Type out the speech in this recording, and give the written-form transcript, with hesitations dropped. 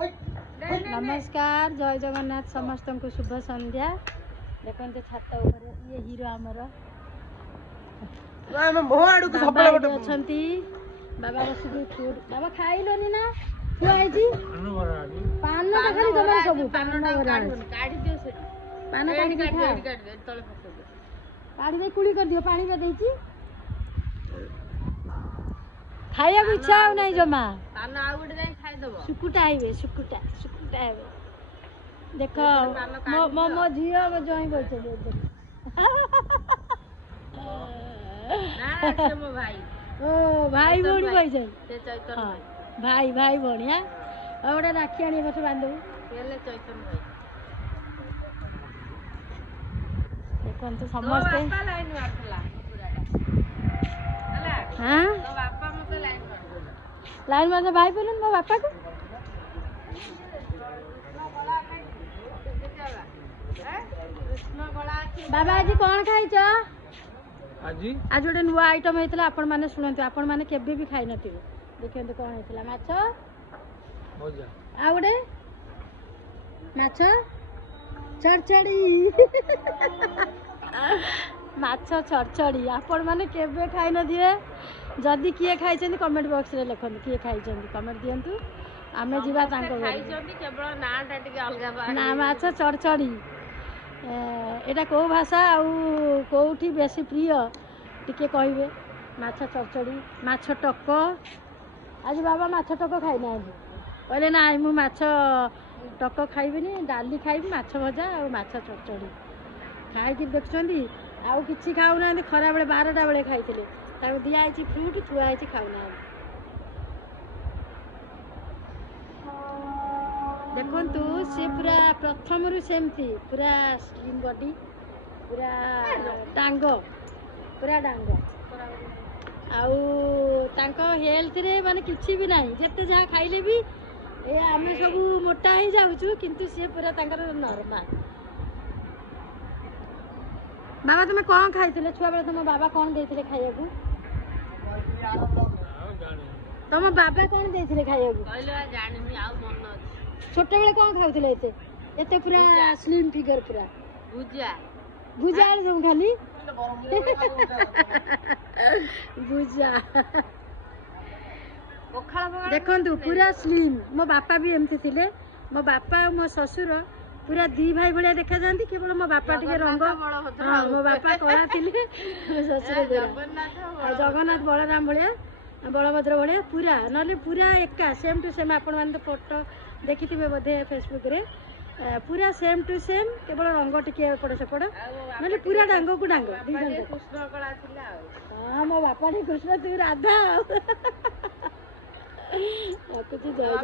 नमस्कार जय जगन्नाथ समस्त को शुभ संध्या। देखते छात ऊपर ये हीरो आमर बाबा बस बाबा खाइलनि ना थुआई पान खाली तुम सब पान काढ़ी दे कुली कर दियो पानी पे देची खाइया इच्छा हो नहीं जमा पान आ गुटे जाई खाइ दबो सुकुटा आइबे सुकुटा आइबे देख मो मो झियो मो जई बोलछे ना से मो भाई ओ भाई बोणी बोलछे से चैतन्य भाई भाई बोणिया और गोटे राखी आनी बस बांधबू केले चैतन्य भाई देखन तो समस्त लाइन मारथला हां तो बापा मते लाइन मार भाई बोलन मो बापा को बाबा आज कौन खाइछ आज गोटे नुआ आइटम होता आपण मैंने शुणु आपण मैंने केबे भी खाई नथिबे देखते कौन होता माछ आ गोटे माछ चरचड़ी माछ चरचड़ी आपण मैंने केबे खाई नथिबे जदि किए खाई कमेंट बॉक्स रे लिखନ୍ତୁ किए खाई कमेंट दियंतु आमे जीवा तांको केवल नाटा टिके अलगा ना माछ चरचड़ी एटा को भाषा आउ कोठी बेसी प्रिय टिके कहबे माछ चरचड़ी माछ टक आज बाबा माछ टक खाई ना कहले ना मु माछ टक खाइबिनी डाली खाइबी माछ भजा और माछ चरचड़ी खाई देखुछंदी आउ किछि खाउ ना खरा बेले 12टा बेले खाइतिले ताको दिया आइछि फ्रूट छुआ आइछि खाउ ना देखंतु से पूरा प्रथम रु सेमती पूरा स्लिम बॉडी पूरा डांग आउ तांको हेल्थ रे माने किछि भी नाही जते जहा खाइले भी ए आमे सब मोटा ही जाउछु किंतु से पूरा तांकर नॉर्मल। बाबा तुम कौन खाइथिले छुआ बेले तुम बाबा कौन देथिले खाइयाकू तुम बाबा कौन देथिले खाइयाकू कहलो जानिमी आ मन छोट बेले कौन खाउथिले एते पूरा स्लिम फिगर पूरा भुजा जो खाली भुजा देखंतु पूरा स्लिम मो बापा भी एमती थिले मो बापा और मो ससुर पूरा दी भाई भाया देखा जाती केवल मो बापा टिके रंग मो बापा कला थिले मो ससुर जगन्नाथ बलराम भाया बलभद्र भाया पूरा नले पूरा एका सेम टू सेम आपण मान फोटो देखि बोधे फेसबुक रे पूरा सेम टू सेम केवल रंग टिके एपट सेपट नले पूरा डांग को डांग कृष्ण कला थिला हां मो बापा टी कृष्ण तू राधा कुछ जय